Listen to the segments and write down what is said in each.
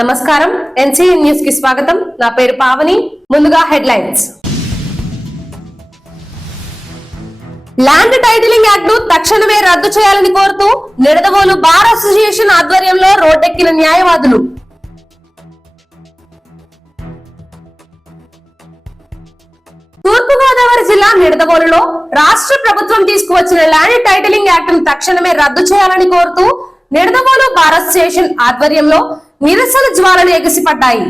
నమస్కారం NCN news కి స్వాగతం. నా పేరు పావని. ముందుగా హెడ్లైన్స్. ల్యాండ్ టైటిలింగ్ యాక్ట్ ను తక్షణమే రద్దు చేయాలని కోరుతూ నిడదవోలు బార్ అసోసియేషన్ ఆధ్వర్యంలో రోడ్డెక్కిన న్యాయవాదులు. తూర్పుగోదావరి జిల్లా నిడదవోలులో రాష్ట్ర ప్రభుత్వం తీసుకువచ్చిన ల్యాండ్ టైటిలింగ్ యాక్ట్ ను తక్షణమే రద్దు చేయాలని కోరుతూ నిడదవోలు బార్ అసోసియేషన్ ఆధ్వర్యంలో నిరసన జ్వాలలు ఎగసిపడ్డాయి.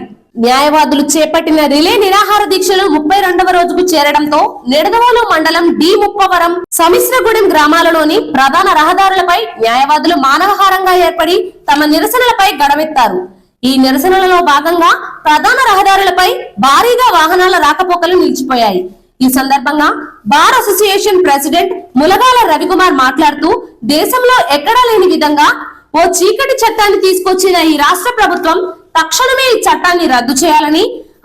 న్యాయవాదులు చేపట్టిన రిలే నిరాహార దీక్షలు 32వ రోజుకు చేరడంతో నిడదవోలు మండలం డి ముప్పవరం, సమిశ్రగూడెం గ్రామాలలోని ప్రధాన రహదారులపై న్యాయవాదులు మానవహారంగా ఏర్పడి తమ నిరసనలపై గడమెత్తారు. ఈ నిరసనలలో భాగంగా ప్రధాన రహదారులపై భారీగా వాహనాల రాకపోకలు నిలిచిపోయాయి. ఈ సందర్భంగా bar association president Mulagala Ravikumar మాట్లాడుతూ, దేశంలో ఎక్కడా లేని విధంగా ఓ చీకటి చట్టాన్ని తీసుకొచ్చిన ఈ రాష్ట్ర ప్రభుత్వం తక్షణమే ఈ చట్టాన్ని రద్దు చేయాలని,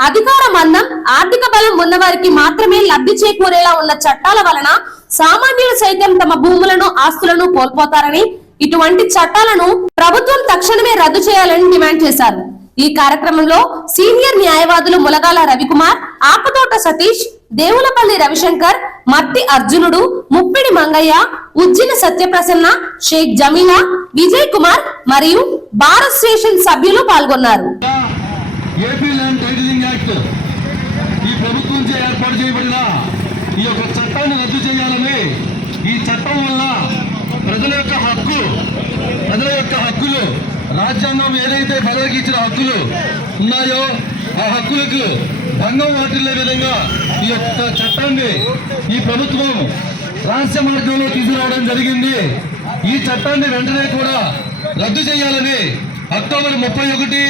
అధికార మందం, ఆర్థిక బలం ఉన్నవారికి మాత్రమే లబ్ధి చేకూరేలా ఉన్న చట్టాల వలన సామాన్యులు సైతం తమ భూములను, ఆస్తులను కోల్పోతారని, ఇటువంటి చట్టాలను ప్రభుత్వం తక్షణమే రద్దు చేయాలని డిమాండ్ చేశారు. ఈ కార్యక్రమంలో సీనియర్ న్యాయవాదులు ములగాల రవికుమార్, ఆకుతోట సతీష్, దేవులపల్లి రవిశంకర్, మట్టి అర్జునుడు, ముప్పిడి మంగయ్య, ఉజ్జిన సత్యప్రసన్న, షేక్ జమీలా, విజయ్ కుమార్ మరియు బార్ అసోసియేషన్ సభ్యులు పాల్గొన్నారు. ఏపీ ల్యాండ్ టైటిలింగ్ యాక్ట్ ఈ ప్రభుత్వంచే ఏర్పాటు చేయబడిన ఈ యొక్క చట్టాన్ని రద్దు చేయాలని, ఈ చట్టం వల్ల ప్రజల యొక్క హక్కులు, రాజ్యాంగం ఏదైతే ప్రజలకు ఇచ్చిన హక్కులు ఉన్నాయో ఆ హక్కులకు భంగం వాటిల్లే విధంగా ఈ యొక్క చట్టాన్ని ఈ ప్రభుత్వం రహస్య మార్గంలో తీసుకురావడం జరిగింది. ఈ చట్టాన్ని వెంటనే కూడా రద్దు చేయాలని అక్టోబర్ 31,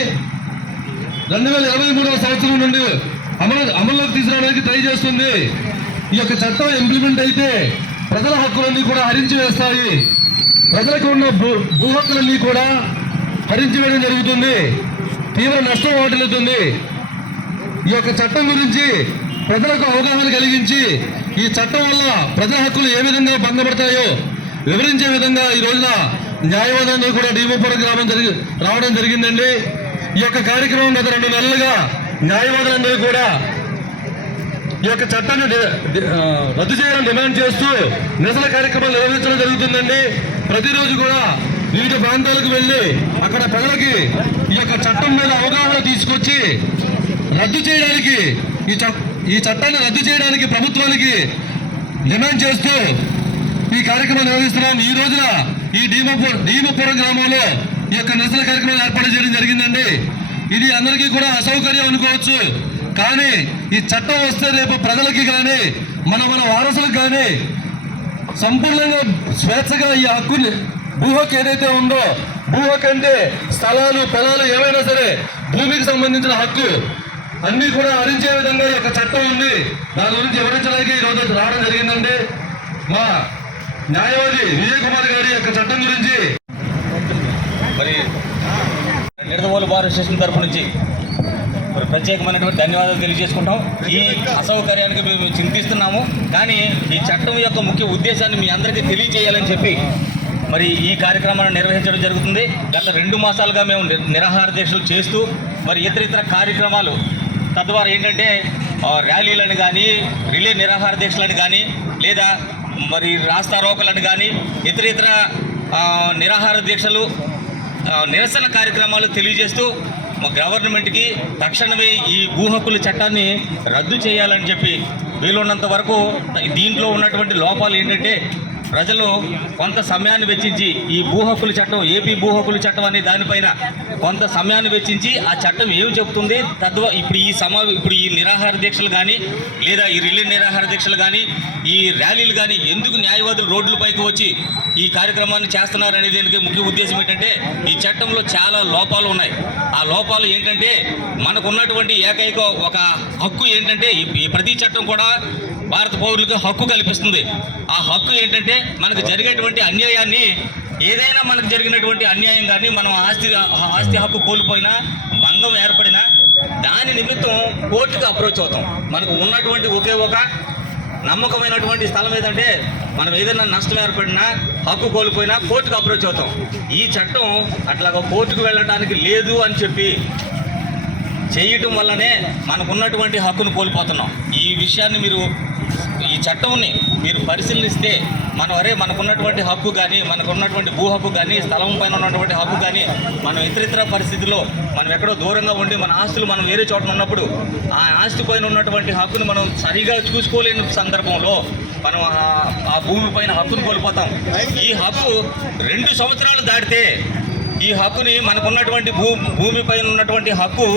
2023వ సంవత్సరం నుండి అమల్లోకి తీసుకురావడానికి ట్రై చేస్తుంది. ఈ యొక్క చట్టం ఇంప్లిమెంట్ అయితే ప్రజల హక్కులన్నీ కూడా హరించి వేస్తాయి. ప్రజలకు ఉన్న భూ హక్కులన్నీ కూడా హరించి వేయడం జరుగుతుంది. తీవ్ర నష్టం వాటిల్లుతుంది. ఈ యొక్క చట్టం గురించి ప్రజలకు అవగాహన కలిగించి ఈ చట్టం వల్ల ప్రజల హక్కులు ఏ విధంగా భంగపడతాయో వివరించే విధంగా ఈ రోజున న్యాయవాదులందరూ కూడా డీముపురం గ్రామం రావడం జరిగిందండి. ఈ యొక్క కార్యక్రమం గత 2 నెలలుగా న్యాయవాదులందరూ కూడా ఈ యొక్క చట్టాన్ని రద్దు చేయాలని డిమాండ్ చేస్తూ నిరసన కార్యక్రమాలు నిర్వహించడం జరుగుతుందండి. ప్రతిరోజు కూడా వివిధ ప్రాంతాలకు వెళ్ళి అక్కడ ప్రజలకి ఈ యొక్క చట్టం మీద అవగాహన తీసుకొచ్చి రద్దు చేయడానికి, ఈ చట్టాన్ని రద్దు చేయడానికి ప్రభుత్వానికి డిమాండ్ చేస్తూ ఈ కార్యక్రమం నిర్వహిస్తున్నాం. ఈ రోజున ఈ డీముపురం గ్రామంలో ఈ యొక్క నిరసన కార్యక్రమం ఏర్పాటు చేయడం జరిగిందండి. ఇది అందరికీ కూడా అసౌకర్యం అనుకోవచ్చు, కానీ ఈ చట్టం వస్తే రేపు ప్రజలకి కానీ మన వారసులకు కానీ సంపూర్ణంగా స్వేచ్ఛగా ఈ హక్కుని, భూ హక్కు ఏదైతే ఉందో, భూ హక్కు అంటే స్థలాలు, పొలాలు ఏమైనా సరే భూమికి సంబంధించిన హక్కు అన్నీ కూడా హరించే విధంగా ఈ యొక్క చట్టం ఉంది. దాని గురించి వివరించడానికి ఈరోజు రావడం జరిగిందండి. మా న్యాయవాది విజయ్ కుమార్ గారి యొక్క చట్టం గురించి మరి నిడదవోలు బార్ అసోసియేషన్ తరఫు నుంచి మరి ప్రత్యేకమైనటువంటి ధన్యవాదాలు తెలియజేసుకుంటాం. ఈ అసౌకర్యానికి మేము చింతిస్తున్నాము, కానీ ఈ చట్టం యొక్క ముఖ్య ఉద్దేశాన్ని మీ అందరికీ తెలియజేయాలని చెప్పి మరి ఈ కార్యక్రమాన్ని నిర్వహించడం జరుగుతుంది. గత 2 మాసాలుగా మేము నిరాహార దీక్షలు చేస్తూ మరి ఇతర కార్యక్రమాలు, తద్వారా ఏంటంటే ర్యాలీలను కానీ, రిలే నిరాహార దీక్షలను కానీ, లేదా మరి రాస్తా రోకలను కానీ, ఇతర నిరాహార దీక్షలు, నిరసన కార్యక్రమాలు తెలియజేస్తూ మా గవర్నమెంట్కి తక్షణమే ఈ భూ హక్కుల చట్టాన్ని రద్దు చేయాలని చెప్పి, వీలున్నంత వరకు దీంట్లో ఉన్నటువంటి లోపాలు ఏంటంటే ప్రజలు కొంత సమయాన్ని వెచ్చించి ఈ భూ హక్కుల చట్టం, ఏపీ భూ హక్కుల చట్టం అనే దానిపైన కొంత సమయాన్ని వెచ్చించి ఆ చట్టం ఏమి చెబుతుంది, ఇప్పుడు ఈ నిరాహార దీక్షలు కానీ, లేదా ఈ రిలే నిరాహార దీక్షలు కానీ, ఈ ర్యాలీలు కానీ ఎందుకు న్యాయవాదులు రోడ్లపైకి వచ్చి ఈ కార్యక్రమాన్ని చేస్తున్నారు అనే దానికి ముఖ్య ఉద్దేశం ఏంటంటే ఈ చట్టంలో చాలా లోపాలు ఉన్నాయి. ఆ లోపాలు ఏంటంటే మనకు ఉన్నటువంటి ఏకైక ఒక హక్కు ఏంటంటే ఈ ప్రతి చట్టం కూడా భారత పౌరులకు హక్కు కల్పిస్తుంది. ఆ హక్కు ఏంటంటే మనకు జరిగేటువంటి అన్యాయాన్ని, ఏదైనా మనకు జరిగినటువంటి అన్యాయం కానీ, మనం ఆస్తి హక్కు కోల్పోయినా, భంగం ఏర్పడినా దాని నిమిత్తం కోర్టుకు అప్రోచ్ అవుతాం. మనకు ఉన్నటువంటి ఒకే ఒక నమ్మకమైనటువంటి స్థలం ఏదంటే మనం ఏదైనా నష్టం ఏర్పడినా హక్కు కోల్పోయినా కోర్టుకు అప్రోచ్ అవుతాం. ఈ చట్టం అట్లాగా కోర్టుకు వెళ్ళడానికి లేదు అని చెప్పి చేయటం వల్లనే మనకున్నటువంటి హక్కును కోల్పోతున్నాం. ఈ విషయాన్ని ఈ చట్టంని మీరు పరిశీలిస్తే మనకున్నటువంటి హక్కు కానీ, మనకున్నటువంటి భూ హక్కు కానీ, స్థలం పైన ఉన్నటువంటి హక్కు కానీ, మనం ఇతరితర పరిస్థితుల్లో మనం ఎక్కడో దూరంగా ఉండి మన ఆస్తులు మనం వేరే చోట ఉన్నప్పుడు ఆ ఆస్తి పైన ఉన్నటువంటి హక్కును మనం సరిగా చూసుకోలేని సందర్భంలో మనం ఆ భూమి పైన హక్కును కోల్పోతాం. ఈ హక్కు 2 సంవత్సరాలు దాటితే ఈ హక్కుని మనకున్నటువంటి భూమి పైన ఉన్నటువంటి హక్కు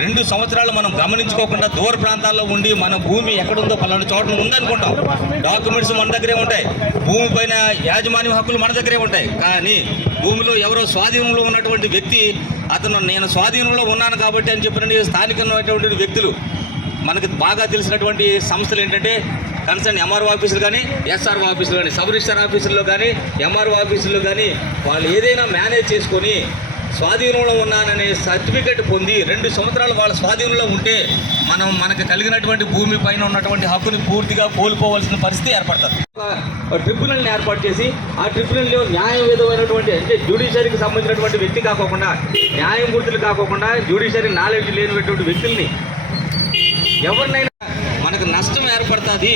2 సంవత్సరాలు మనం గమనించుకోకుండా దూర ప్రాంతాల్లో ఉండి మన భూమి ఎక్కడుందో పలానా చోట ఉందనుకుంటాం. డాక్యుమెంట్స్ మన దగ్గరే ఉంటాయి, భూమి పైన యాజమాన్య హక్కులు మన దగ్గరే ఉంటాయి. కానీ భూమిలో ఎవరో స్వాధీనంలో ఉన్నటువంటి వ్యక్తి నేను స్వాధీనంలో ఉన్నాను కాబట్టి అని చెప్పిన స్థానికమైనటువంటి వ్యక్తులు మనకి బాగా తెలిసినటువంటి సంస్థలు ఏంటంటే కన్సర్న్ ఎంఆర్ఓ ఆఫీసులు కానీ, ఎస్ఆర్ఓ ఆఫీసులు కానీ, సబ్ రిజిస్టర్ ఆఫీసుల్లో కానీ, ఎంఆర్ఓ ఆఫీసుల్లో కానీ వాళ్ళు ఏదైనా మేనేజ్ చేసుకొని స్వాధీనంలో ఉన్నాననే సర్టిఫికెట్ పొంది 2 సంవత్సరాలు వాళ్ళ స్వాధీనంలో ఉంటే మనకు కలిగినటువంటి భూమి పైన ఉన్నటువంటి హక్కుని పూర్తిగా కోల్పోవలసిన పరిస్థితి ఏర్పడుతుంది. ఒక ట్రిబ్యునల్ని ఏర్పాటు చేసి ఆ ట్రిబ్యునల్లో న్యాయవేదమైనటువంటి అంటే జ్యుడిషియరీకి సంబంధించినటువంటి వ్యక్తి కాకోకుండా, న్యాయమూర్తులు కాకోకుండా, జ్యుడిషియరీ నాలెడ్జ్ లేనటువంటి వ్యక్తుల్ని ఎవరినైనా మనకు నష్టం ఏర్పడుతుంది,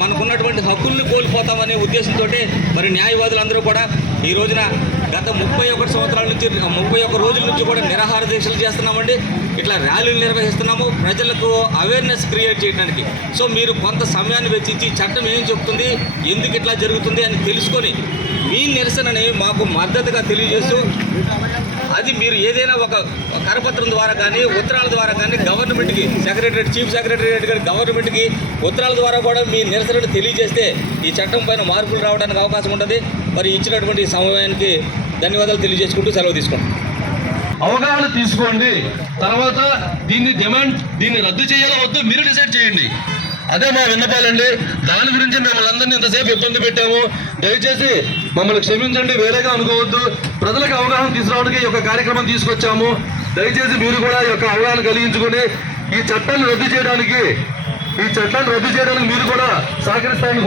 మనకున్నటువంటి హక్కుల్ని కోల్పోతామనే ఉద్దేశంతో మరి న్యాయవాదులందరూ కూడా ఈ రోజున గత 31 సంవత్సరాల నుంచి 31 రోజుల నుంచి కూడా నిరాహార దీక్షలు చేస్తున్నామండి. ఇట్లా ర్యాలీలు నిర్వహిస్తున్నాము ప్రజలకు అవేర్నెస్ క్రియేట్ చేయడానికి. సో మీరు కొంత సమయాన్ని వెచ్చించి చట్టం ఏం చెప్తుంది, ఎందుకు ఇట్లా జరుగుతుంది అని తెలుసుకొని మీ నిరసనని మాకు మద్దతుగా తెలియజేస్తూ అది మీరు ఏదైనా ఒక కరపత్రం ద్వారా కానీ, ఉత్తరాల ద్వారా కానీ గవర్నమెంట్కి చీఫ్ సెక్రటరీ గారి గవర్నమెంట్కి ఉత్తరాల ద్వారా కూడా మీ నిరసనను తెలియజేస్తే ఈ చట్టం పైన మార్పులు రావడానికి అవకాశం ఉంటుంది. మరి ఇచ్చినటువంటి సమయానికి ధన్యవాదాలు తెలియజేసుకుంటూ సెలవు తీసుకుంటాం. అవగాహన తీసుకోండి, తర్వాత దీన్ని రద్దు చేయాలో వద్దు మీరు డిసైడ్ చేయండి. అదే మా విన్నపాలండి. దాని గురించి మిమ్మల్ని అందరినీ ఇంతసేపు ఇబ్బంది పెట్టాము. దయచేసి మమ్మల్ని క్షమించండి, వేరేగా అనుకోవద్దు. ప్రజలకు అవగాహన తీసుకురావడానికి ఈ యొక్క కార్యక్రమం తీసుకొచ్చాము. దయచేసి మీరు కూడా ఈ యొక్క అవగాహన కలిగించుకొని ఈ చట్టాన్ని రద్దు చేయడానికి మీరు కూడా సహకరిస్తారని